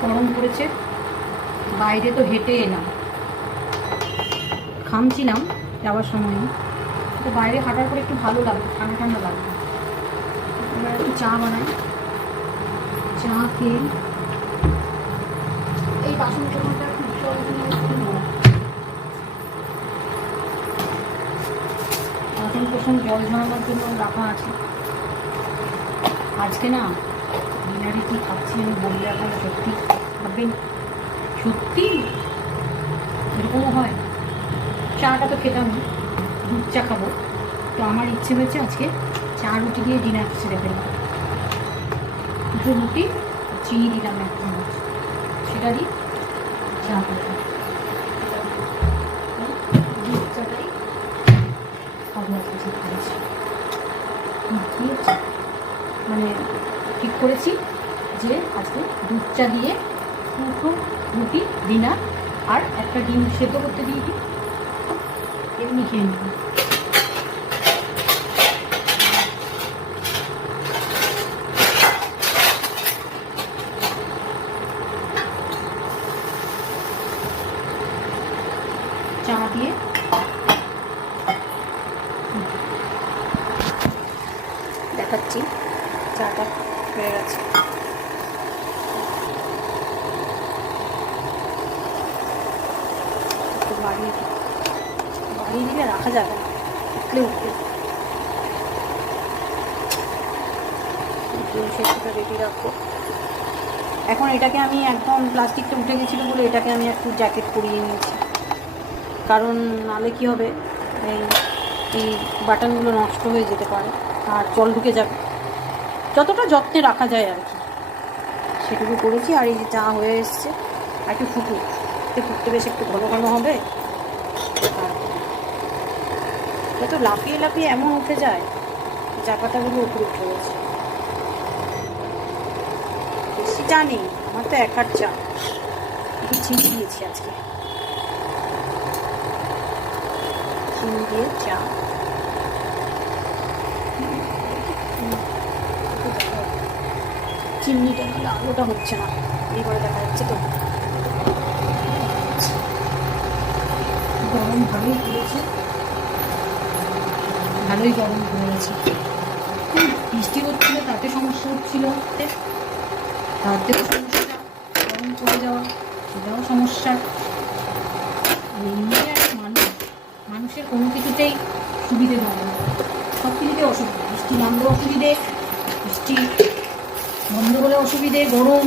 গরম পড়েছে, বাইরে তো হেঁটে এলাম, ঘামছিলাম যাওয়ার সময়, তো বাইরে হাঁটার পরে একটু ভালো লাগবে, ঠান্ডা ঠান্ডা লাগবে। এবার একটু চা বানাই, চা খেয়ে এই বাসন কোসনটা একটু জল দিয়ে বাসন কোসন জল ঝরানোর জন্য রাখা আছে। আজকে না ডিনারে কি খাচ্ছি আমি বললে আপনারা সত্যি ভাববেন, সত্যি এরকমও হয়। চাটা তো খেতাম না, দুধ চা খাবো, তো আমার ইচ্ছে হয়েছে আজকে চা রুটি দিয়ে ডিনার সেরে ফেললাম। দুটো রুটি চিনি দিলাম এক চামচ, সেটা দিই চা খেলাম। দুধ চাটাই খাবো আজকে করেছি, মানে ঠিক করেছি যে আজকে দুধ চা দিয়ে দুটো রুটি ডিনার আর একটা ডিম সেদ্ধ করতে দিয়ে দিই, এমনি খেয়ে নিই। চা দিয়ে দেখাচ্ছি, চাটা হয়ে গেছে। একটু বাড়িয়ে দিলে রাখা যাবে না, উঠলে সেটা রেডি রাখবো। এখন এটাকে আমি একদম প্লাস্টিকটা উঠে গেছিলো বলে এটাকে আমি একটু জ্যাকেট পরিয়ে নিয়েছি, কারণ নাহলে কী হবে, এই বাটনগুলো নষ্ট হয়ে যেতে পারে আর জল ঢুকে যাবে। যতটা যত্নে রাখা যায় আর কি সেটুকু করেছি। আর এই যে চা হয়ে এসছে, আর একটু ফুটতে বেশ একটু ঘন ঘন হবে। এটা তো লাফিয়ে লাফিয়ে এমন উঠে যায়, চা পাতাগুলো উপরে উঠে গেছে। বেশি চা নেই, আমার তো এক কাপ চা, একটু চিনি দিয়েছি আজকে, চিনি দিয়ে চা। চিমনিটা নাহলে আলোটা হচ্ছে না, এইবারে দেখা যাচ্ছে তো। গরম ভালোই পড়েছে, ভালোই গরম হয়ে গেছে। বৃষ্টি হচ্ছিল তাতে সমস্যা হচ্ছিল, তাতেও সমস্যা, গরম পড়ে যাওয়া সেটাও সমস্যা। এমনি আর মানুষের কোনো কিছুতেই সুবিধে হয় না, সব কিছুতে অসুবিধা। বৃষ্টি নামলে অসুবিধে, বৃষ্টি বন্ধ হলে অসুবিধে, গরম